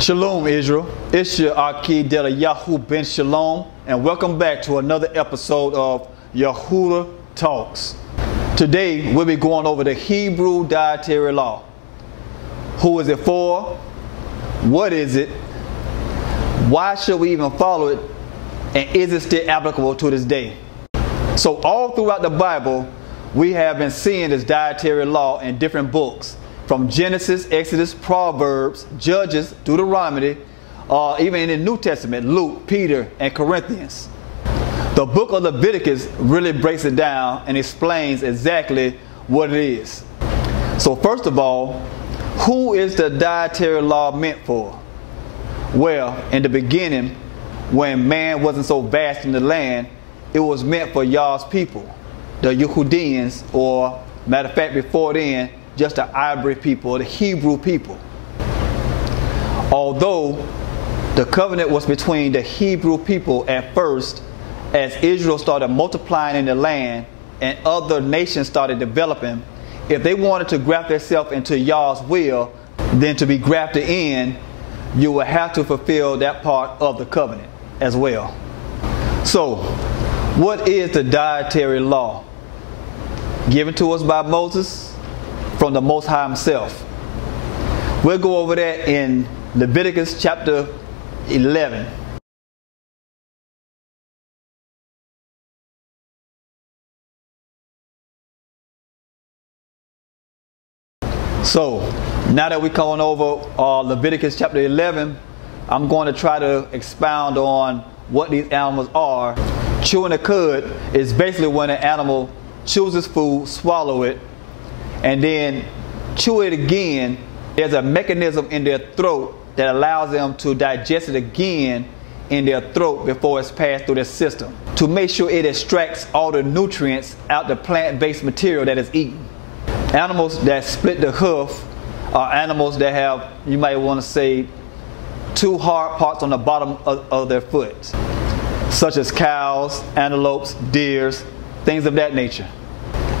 Shalom, Israel. It's your Dietary Ben Shalom, and welcome back to another episode of Yahuwah Talks. Today, we'll be going over the Hebrew Dietary Law. Who is it for? What is it? Why should we even follow it? And is it still applicable to this day? So all throughout the Bible, we have been seeing this dietary law in different books. From Genesis, Exodus, Proverbs, Judges, Deuteronomy, even in the New Testament, Luke, Peter, and Corinthians. The book of Leviticus really breaks it down and explains exactly what it is. So first of all, who is the dietary law meant for? Well, in the beginning, when man wasn't so vast in the land, it was meant for Yah's people, the Yehudians, or matter of fact, before then, just the Ivory people, the Hebrew people. Although the covenant was between the Hebrew people at first, as Israel started multiplying in the land and other nations started developing, if they wanted to graft themselves into Yah's will, then to be grafted in, you would have to fulfill that part of the covenant as well. So, what is the dietary law? Given to us by Moses from the Most High himself. We'll go over that in Leviticus chapter 11. So, now that we're going over Leviticus chapter 11, I'm going to try to expound on what these animals are. Chewing the cud is basically when an animal chooses food, swallow it, and then chew it again. There's a mechanism in their throat that allows them to digest it again in their throat before it's passed through their system, to make sure it extracts all the nutrients out the plant-based material that is eaten. Animals that split the hoof are animals that have, you might want to say, two hard parts on the bottom of their foot, such as cows, antelopes, deers, things of that nature.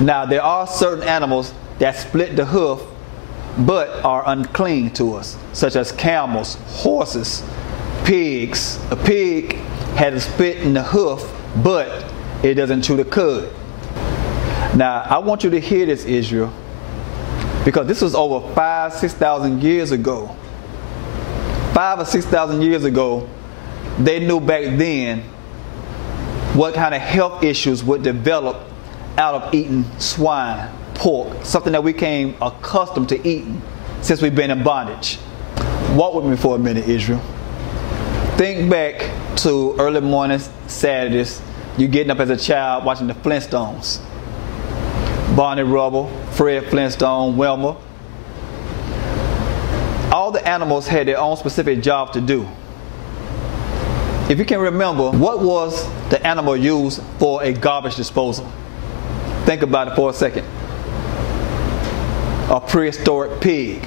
Now, there are certain animals that split the hoof but are unclean to us, such as camels, horses, pigs. A pig has a split in the hoof, but it doesn't chew the cud. Now, I want you to hear this, Israel, because this was over 5,000-6,000 years ago. 5,000 or 6,000 years ago, they knew back then what kind of health issues would develop out of eating swine, pork, something that we became accustomed to eating since we've been in bondage. Walk with me for a minute, Israel. Think back to early morning Saturdays, you getting up as a child watching the Flintstones. Barney Rubble, Fred Flintstone, Wilma. All the animals had their own specific job to do. If you can remember, what was the animal used for a garbage disposal? Think about it for a second. A prehistoric pig,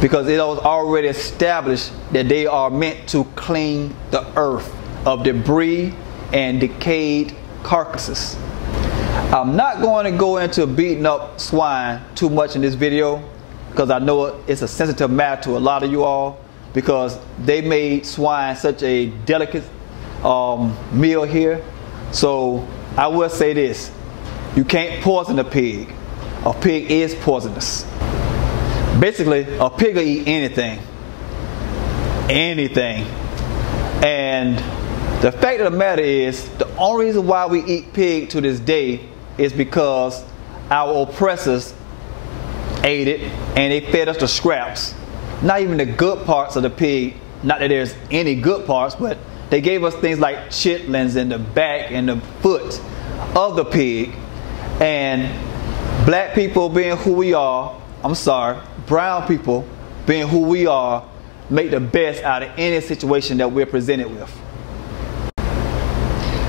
because it was already established that they are meant to clean the earth of debris and decayed carcasses. I'm not going to go into beating up swine too much in this video, because I know it's a sensitive matter to a lot of you all, because they made swine such a delicate meal here. So I will say this: you can't poison a pig. A pig is poisonous. Basically, a pig will eat anything. Anything. And the fact of the matter is, the only reason why we eat pig to this day is because our oppressors ate it and they fed us the scraps. Not even the good parts of the pig. Not that there's any good parts, but they gave us things like chitlins in the back and the foot of the pig. And black people being who we are, brown people being who we are, make the best out of any situation that we're presented with.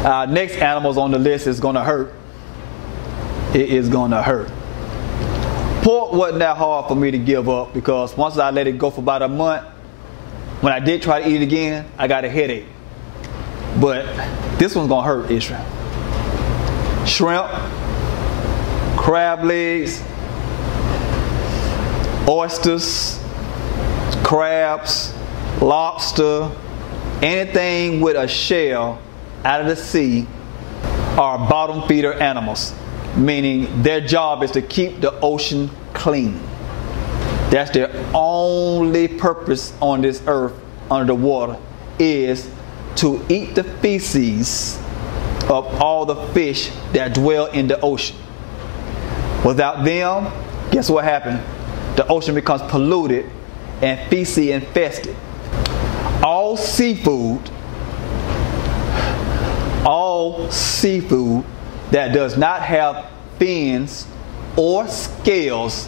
Our next animals on the list is going to hurt. It is going to hurt. Pork wasn't that hard for me to give up, because once I let it go for about a month, when I did try to eat it again, I got a headache. But this one's going to hurt, Israel. Shrimp, crab legs, oysters, crabs, lobster, anything with a shell out of the sea are bottom feeder animals, meaning their job is to keep the ocean clean. That's their only purpose on this earth under the water, is to eat the feces of all the fish that dwell in the ocean. Without them, guess what happened? The ocean becomes polluted and feces infested. All seafood that does not have fins or scales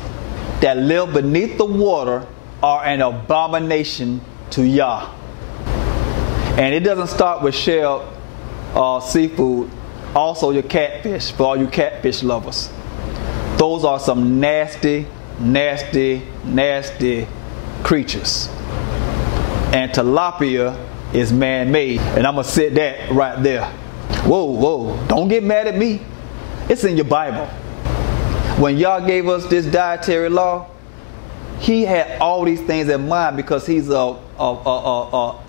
that live beneath the water are an abomination to Yah. And it doesn't start with shell seafood, also your catfish, for all you catfish lovers. Those are some nasty, nasty, nasty creatures. And tilapia is man-made. And I'm going to sit that right there. Whoa, don't get mad at me. It's in your Bible. When Yah gave us this dietary law, He had all these things in mind because He's a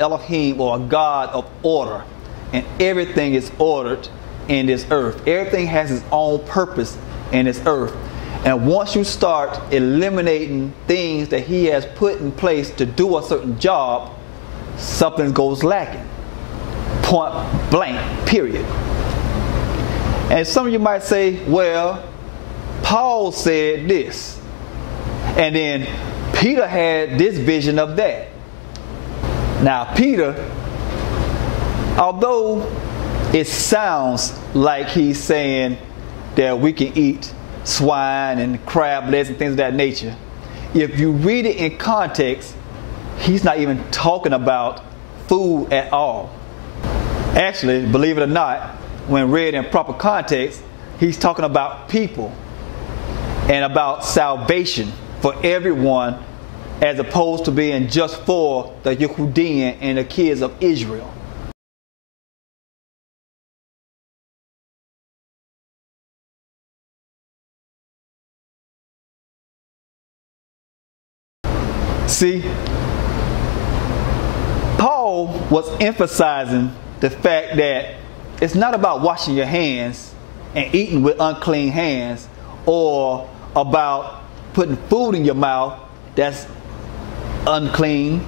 Elohim, or a God of order. And everything is ordered in this earth. Everything has its own purpose in this earth. And once you start eliminating things that He has put in place to do a certain job, something goes lacking. Point blank, period. And some of you might say, well, Paul said this, and then Peter had this vision of that. Now Peter, although it sounds like he's saying that we can eat swine and crab legs and things of that nature, if you read it in context, he's not even talking about food at all. Actually, believe it or not, when read in proper context, he's talking about people and about salvation for everyone, as opposed to being just for the Yehudim and the kids of Israel. See, Paul was emphasizing the fact that it's not about washing your hands and eating with unclean hands, or about putting food in your mouth that's unclean.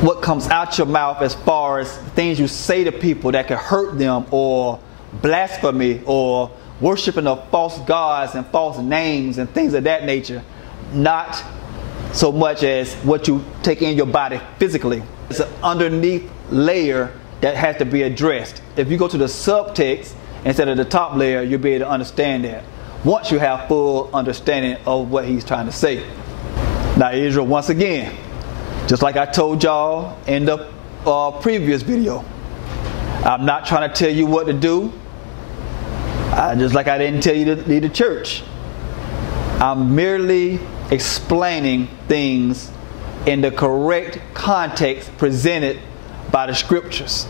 What comes out your mouth as far as things you say to people that can hurt them, or blasphemy, or worshiping of false gods and false names and things of that nature, not so much as what you take in your body physically. It's an underneath layer that has to be addressed. If you go to the subtext instead of the top layer, you'll be able to understand that once you have full understanding of what he's trying to say. Now Israel, once again, just like I told y'all in the previous video, I'm not trying to tell you what to do, just like I didn't tell you to leave the church. I'm merely explaining things in the correct context presented by the scriptures.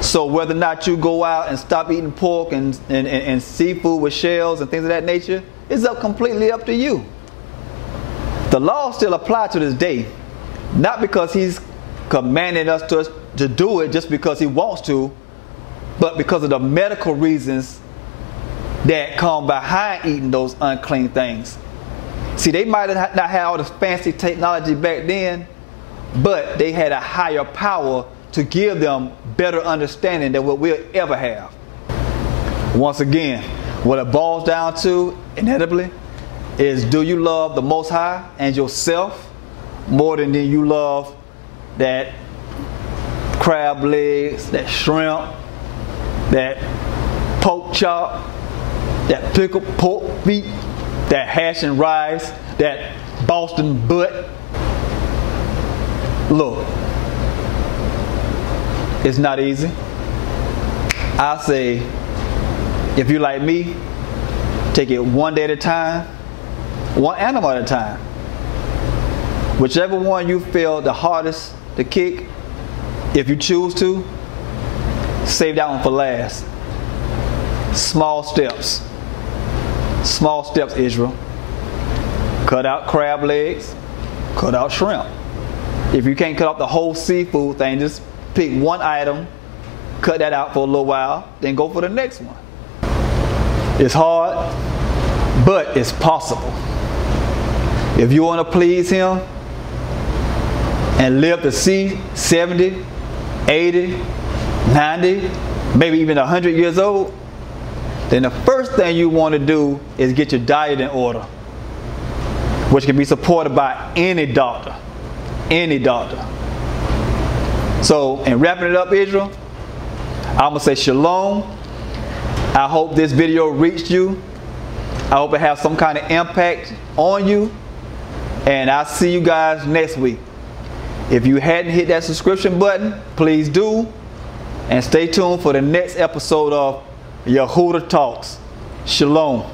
So whether or not you go out and stop eating pork and seafood with shells and things of that nature, it's completely up to you. The law still applies to this day, not because he's commanding us to do it just because he wants to, but because of the medical reasons that come behind eating those unclean things. See, they might not have all this fancy technology back then, but they had a higher power to give them better understanding than what we'll ever have. Once again, what it boils down to, inevitably, is do you love the Most High and yourself more than you love that crab legs, that shrimp, that pork chop, that pickled pork feet, that hash and rice, that Boston butt? Look, it's not easy. I say, if you like me, take it one day at a time, one animal at a time. Whichever one you feel the hardest to kick, if you choose to, save that one for last. Small steps. Small steps, Israel. Cut out crab legs, cut out shrimp. If you can't cut off the whole seafood thing, just pick one item, cut that out for a little while, then go for the next one. It's hard, but it's possible. If you want to please Him and live to see 70, 80, 90, maybe even 100 years old, then the first thing you want to do is get your diet in order, which can be supported by any doctor. Any doctor. So, in wrapping it up, Israel, I'm going to say shalom. I hope this video reached you. I hope it has some kind of impact on you. And I'll see you guys next week. If you hadn't hit that subscription button, please do. And stay tuned for the next episode of Yehuda Talks. Shalom.